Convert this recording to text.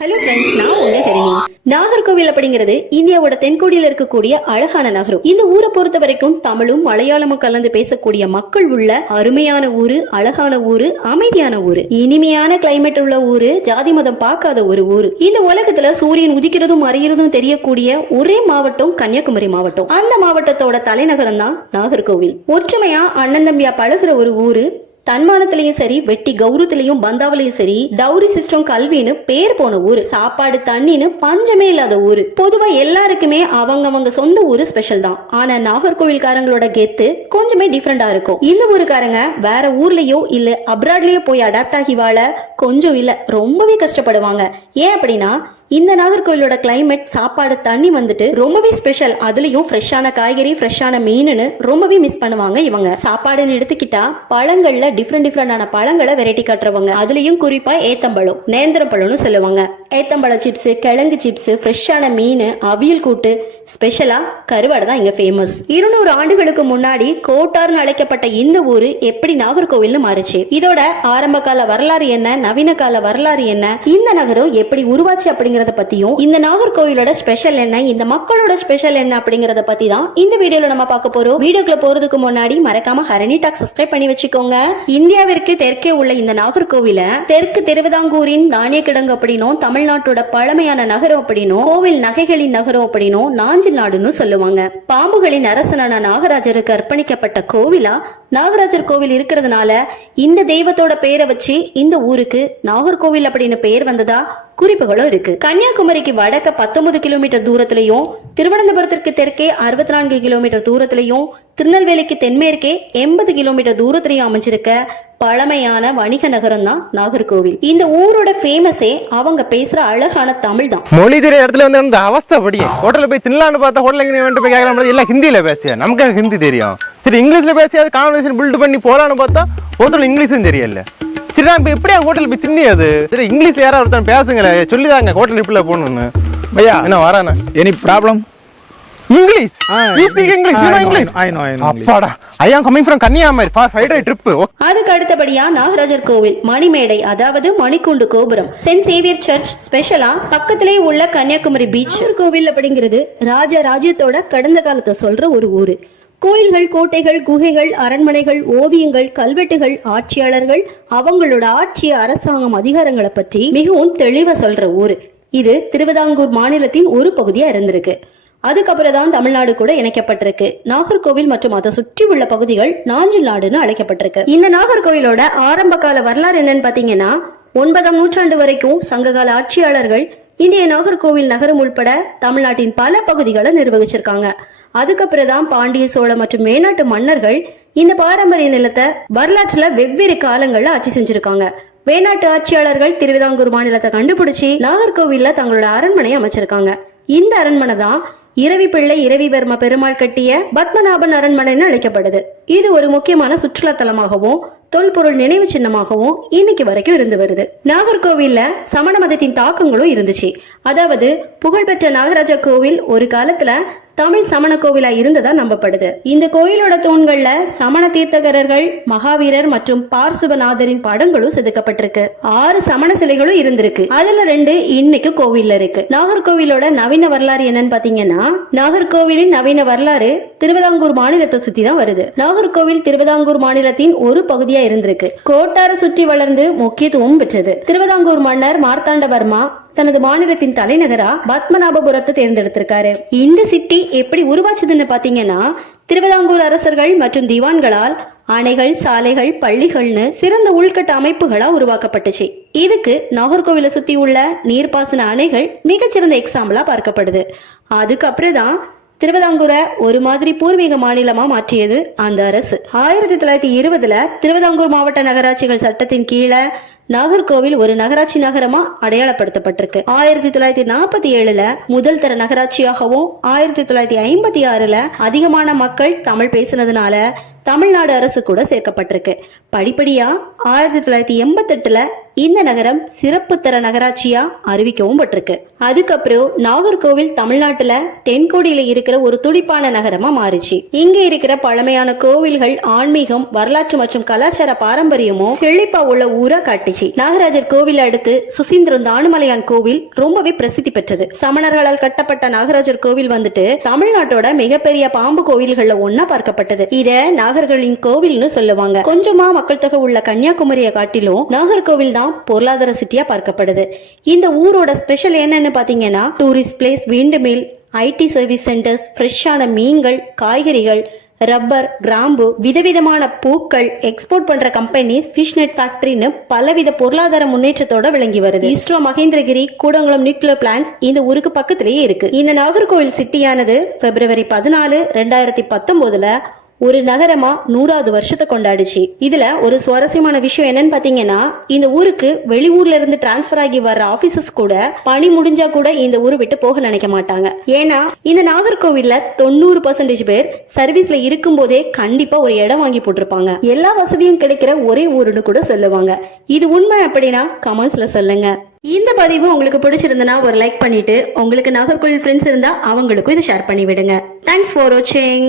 Hello friends, நான் உங்க ஹரிணி. நாகர்கோவில் அப்படிங்கிறது இந்தியாவோட தென்கோடியில இருக்கக்கூடிய அழகான நகரம். இந்த ஊரை பொறுத்த வரைக்கும் தமிழும் மலையாளமும் கலந்து பேசக்கூடிய மக்கள் உள்ள அருமையான ஊரு, அழகான ஊரு, அமைதியான ஊரு, இனிமையான கிளைமேட் உள்ள ஊரு, ஜாதி மதம் பார்க்காத ஒரு ஊரு. இந்த உலகத்துல சூரியன் உதிக்கிறதும் மறைகிறதும் தெரியக்கூடிய ஒரே மாவட்டம் கன்னியாகுமரி மாவட்டம். அந்த மாவட்டத்தோட தலைநகரம் தான் நாகர்கோவில். ஒற்றுமையா அண்ணன் தம்பியா பழகுற ஒரு ஊரு. தன்மானத்திலயும் சரி, வெட்டி கௌரவத்திலையும் பந்தாவிலையும் சரி, டவுரி சிஸ்டம் கல்வின்னு பேர் போன ஊரு. சாப்பாடு தண்ணின்னு பஞ்சமே இல்லாத ஊரு. பொதுவா எல்லாருக்குமே அவங்க சொந்த ஊரு ஸ்பெஷல் தான். ஆனா நாகர்கோவில்காரங்களோட கெத்து கொஞ்சமே டிஃபரெண்டா இருக்கும். இந்த ஊருக்காரங்க வேற ஊர்லயோ இல்ல அப்ராட்லயோ போய் அடாப்ட் ஆகி வாழ கொஞ்சம் இல்ல ரொம்பவே கஷ்டப்படுவாங்க. ஏன் அப்படின்னா இந்த நாகர்கோவிலோட கிளைமேட், சாப்பாடு, தண்ணி வந்துட்டு ரொம்பவே ஸ்பெஷல். அதுலயும் ஃப்ரெஷ்ஷான காய்கறி, ஃப்ரெஷ்ஷான மீனுன்னு ரொம்பவே மிஸ் பண்ணுவாங்க இவங்க. சாப்பாடுன்னு எடுத்துக்கிட்டா பழங்கள்ல டிஃப்ரெண்டான பழங்களை வெரைட்டி காட்டுறவங்க. அதுலயும் குறிப்பா ஏத்தம்பழம், நேந்திரம் பழம்னு சொல்லுவாங்க. ஏத்தம்பழ சிப்ஸ், கிழங்கு சிப்ஸ், ஃப்ரெஷ்ஷான மீன், அவியல் கூட்டு, ஸ்பெஷலா கருவாடு தான் இங்க ஃபேமஸ். 200 ஆண்டுகளுக்கு முன்னாடி கோட்டார்னு அழைக்கப்பட்ட இந்த ஊரு எப்படி நாகர்கோவில்னு மாறுச்சு, இதோட ஆரம்ப கால வரலாறு என்ன, நவீன கால வரலாறு என்ன, இந்த நகரம் எப்படி உருவாச்சு அப்படிங்கிறத பத்தியும், இந்த நாகர்கோவிலோட ஸ்பெஷல் என்ன, இந்த மக்களோட ஸ்பெஷல் என்ன அப்படிங்கறத பத்தி தான் இந்த வீடியோல நம்ம பார்க்க போறோம். வீடியோக்குள்ள போறதுக்கு முன்னாடி மறக்காம ஹரணி டாக் சப்ஸ்கிரைப் பண்ணி வச்சுக்கோங்க. இந்தியாவிற்கு தெற்கே உள்ள இந்த நாகர்கோவில தெற்கு திருவிதாங்கூரின் தானிய கிடங்கு அப்படின்னும், தமிழ்நாட்டோட பழமையான நகரம் அப்படின்னும், கோவில் நகைகளின் நகரம் அப்படின்னும், நாஞ்சில் நாடுன்னு சொல்லுவாங்க. பாம்புகளின் அரசனான நாகராஜருக்கு அர்ப்பணிக்கப்பட்ட கோவிலா நாகராஜர் கோவில் இருக்கிறதுனால இந்த தெய்வத்தோட பேரை வச்சு இந்த ஊருக்கு நாகர்கோவில் அப்படின்னு பெயர் வந்ததா குறிப்புகளும் இருக்கு. கன்னியாகுமரிக்கு வடக்க 19 கிலோமீட்டர் தூரத்திலையும், திருவனந்தபுரத்திற்கு தெற்கே 64 கிலோமீட்டர் தூரத்திலையும், திருநெல்வேலிக்கு தென்மேற்கே 80 கிலோமீட்டர் தூரத்திலையும் அமைஞ்சிருக்க பழமையான வணிக நகரம் தான் நாகர்கோவில். இந்த ஊரோட ஃபேமஸே அவங்க பேசுற அழகான தமிழ் தான். மொழி தெரிய இடத்துல வந்து இந்த அவஸ்தை படி ஹோட்டல்ல போய் தின்னலான்னு பார்த்தா ஹோட்டல் எங்க போய் கேட்கலாம், எல்லாம் ஹிந்தியில பேசியா, நமக்கு ஹிந்தி தெரியும். சரி, இங்கிலீஷ்ல பேசியாது கான்வர்சேஷன் பில்ட் பண்ணி போலான்னு பார்த்தா ஒருத்தர் இங்கிலீஷும் தெரியல. சரி, நான் இப்போ எப்படியா ஹோட்டல் போய் தின்னியாது? சரி, இங்கிலீஷ்ல யாராவது ஒருத்தன் பேசுங்களே, சொல்லிதாங்க ஹோட்டல் இப்படி போகணும்னு. பையா என்ன வரானே, any problem? English? You speak English? You know English? I know அப்பாடா, I am coming from Kanyakumari for 5-day trip. அதுக்கு அடுத்தபடியா நாகராஜர் கோவில், மணிமேடை அதாவது மணிக்கூண்டு கோபுரம், சென்ட் சேவியர் சர்ச், ஸ்பெஷலா பக்கத்திலே உள்ள கன்னியாகுமரி பீச். கோவில் அப்படிங்கிறது ராஜ்யத்தோட கடந்த காலத்தை சொல்ற ஒரு ஊரு. கோயில்கள், கோட்டைகள், குகைகள், அரண்மனைகள், ஓவியங்கள், கல்வெட்டுகள், ஆட்சியாளர்கள், அவங்களோட ஆட்சி, அரசாங்கம், அதிகாரங்களை பற்றி மிகவும் தெளிவா சொல்ற ஊரு. இது திருவிதாங்கூர் மாநிலத்தின் ஒரு பகுதியா இருந்திருக்கு. அதுக்கப்புறம் தான் தமிழ்நாடு கூட இணைக்கப்பட்டிருக்கு. நாகர்கோவில் மற்றும் அதை சுற்றி உள்ள பகுதிகள் நாஞ்சில் நாடுன்னு அழைக்கப்பட்டிருக்கு. இந்த நாகர்கோவிலோட ஆரம்ப கால வரலாறு என்னன்னு பாத்தீங்கன்னா, 9ஆம் நூற்றாண்டு வரைக்கும் சங்ககால ஆட்சியாளர்கள் இந்திய நாகர்கோவில் நகரம் உள்பட தமிழ்நாட்டின் பல பகுதிகளை நிர்வகிச்சிருக்காங்க. அதுக்கப்புறம் தான் பாண்டிய, சோழ மற்றும் மேனாட்டு மன்னர்கள் இந்த பாரம்பரிய நிலத்தை வரலாற்றுல வெவ்வேறு காலங்கள்ல ஆட்சி செஞ்சிருக்காங்க. வேணாட்டு ஆட்சியாளர்கள் திருவிதாங்கூர் மாநிலத்தை கண்டுபிடிச்சு நாகர்கோவில்ல தங்களோட அரண்மனையை அமைச்சிருக்காங்க. இந்த அரண்மனை தான் இரவி பிள்ளை இரவிவர்ம பெருமாள் கட்டிய பத்மநாபன் அரண்மனைன்னு அழைக்கப்படுது. இது ஒரு முக்கியமான சுற்றுலா தலமாகவும் தொல்பொருள் நினைவு சின்னமாகவும் இன்னைக்கு வரைக்கும் இருந்து வருது. நாகர்கோவில்ல சமண மதத்தின் தாக்கங்களும் இருந்துச்சு. அதாவது புகழ்பெற்ற நாகராஜ கோவில் ஒரு காலத்துல தமிழ் சமண கோவிலா இருந்ததா நம்பப்படுது. இந்த கோயிலோட தூண்கள்ல சமண தீர்த்தகரர்கள், மகாவீரர் மற்றும் பார்சுவநாதரின் படங்களும் செதுக்கப்பட்டிருக்கு. 6 சமண சிலைகளும் இருந்திருக்கு. அதுல 2 இன்னைக்கு கோவில்ல இருக்கு. நாகர்கோவிலோட நவீன வரலாறு என்னன்னு பாத்தீங்கன்னா, நாகர்கோவிலின் நவீன வரலாறு திருவிதாங்கூர் மாநிலத்தை சுத்தி தான் வருது. நாகர்கோவில் திருவிதாங்கூர் மாநிலத்தின் ஒரு பகுதியா இருந்திருக்கு. கோட்டார சுற்றி வளர்ந்து முக்கியத்துவம் பெற்றது. திருவிதாங்கூர் மன்னர் மார்த்தாண்டவர்மா தனது மாநிலத்தின் தலைநகரா பத்மநாபபுரத்தை தேர்ந்தெடுத்திருக்காரு. இந்த சிட்டி எப்படி உருவாச்சுதுன்னு பாத்தீங்கன்னா, திருவிதாங்கூர் அரசர்கள் மற்றும் திவான்களால் அணைகள், சாலைகள், பள்ளிகள்னு சிறந்த உள்கட்ட அமைப்புகளா உருவாக்கப்பட்டுச்சு. இதுக்கு நாகர்கோவிலை சுத்தி உள்ள நீர்ப்பாசன அணைகள் மிகச்சிறந்த எக்ஸாம்பிளா பார்க்கப்படுது. அதுக்கப்புறம் தான் திருவிதாங்கூரை ஒரு மாதிரி பூர்வீக மாநிலமா மாற்றியது அந்த அரசு. 1920 திருவிதாங்கூர் மாவட்ட நகராட்சிகள் சட்டத்தின் கீழே நாகர்கோவில் ஒரு நகராட்சி நகரமா அடையாளப்படுத்தப்பட்டிருக்கு. 1947 முதல் தர நகராட்சியாகவும், 1956 அதிகமான மக்கள் தமிழ் பேசினதுனால தமிழ்நாடு அரசு கூட சேர்க்கப்பட்டிருக்கு. படிப்படியா 1988 இந்த நகரம் சிறப்பு தர நகராட்சியா அறிவிக்கவும் பட்டிருக்கு. அதுக்கப்புறம் நாகர்கோவில் தமிழ்நாட்டுல தென்கோடியில இருக்கிற ஒரு துடிப்பான நகரமா மாறிச்சு. இங்க இருக்கிற பழமையான கோவில்கள், ஆன்மீகம், வரலாற்று மற்றும் கலாச்சார பாரம்பரியமும் செழிப்பா உள்ள ஊரா காட்டுச்சு. நாகராஜர் கோவில் அடுத்து சுசீந்திரம் தானுமலையான் கோவில் ரொம்பவே பிரசித்தி பெற்றது. சமணர்களால் கட்டப்பட்ட நாகராஜர் கோவில் வந்துட்டு தமிழ்நாட்டோட மிகப்பெரிய பாம்பு கோவில்கள்ல ஒன்னா பார்க்கப்பட்டது. இத நாகர்களின் கோவில்னு சொல்லுவாங்க. கொஞ்சமா மக்கள் தொகை உள்ள கன்னியாகுமரியை காட்டிலும் நாகர்கோவில் தான் பொருளாதார சிட்டியா பார்க்கப்படுது. இந்த ஊரோட ஸ்பெஷல் என்னன்னு பாத்தீங்கன்னா tourist place, wind mill, ID service centres, ஃப்ரெஷ்ஷான மீன்கள், காய்கறிகள், ரப்பர், கிராம்பு, விதவிதமான பூக்கள், எக்ஸ்போர்ட் பண்ற கம்பெனிஸ், ஃபிஷ் நெட் ஃபேக்டரின்னு பலவித பொருளாதார முன்னேற்றத்தோட விளங்கி வருது. இஸ்ரோ மகேந்திரகிரி கூடங்குளம் நியூக்ளியர் பிளான்ஸ் இந்த ஊருக்கு பக்கத்திலேயே இருக்கு. இந்த நாகர்கோவில் சிட்டியானது பிப்ரவரி 14, 2019 ஒரு நகரமா 100வது வருஷத்தை கொண்டாடுச்சு. இதுல ஒரு சுவாரஸ்யமான விஷயம் என்னன்னு பாத்தீங்கன்னா, இந்த ஊருக்கு வெளியூர்ல இருந்து டிரான்ஸ்பர் ஆகி வர்ற ஆபீசர்ஸ் கூட பணி முடிஞ்சா கூட இந்த ஊரை விட்டு போக நினைக்க மாட்டாங்க. ஏன்னா இந்த நாகர்கோவில்ல 90% பேர் சர்வீஸ்ல இருக்கும் போதே கண்டிப்பா ஒரு இடம் வாங்கி போட்டிருப்பாங்க. எல்லா வசதியும் கிடைக்கிற ஒரே ஊருன்னு கூட சொல்லுவாங்க. இது உண்மை அப்படின்னா கமெண்ட்ஸ்ல சொல்லுங்க. இந்த பதிவு உங்களுக்கு பிடிச்சிருந்தனா ஒரு லைக் பண்ணிட்டு, உங்களுக்கு நாகர்கோவில் ஃப்ரெண்ட்ஸ் இருந்தா அவங்களுக்கும் இதை ஷேர் பண்ணி விடுங்க. தேங்க்ஸ் ஃபார் வாட்சிங்.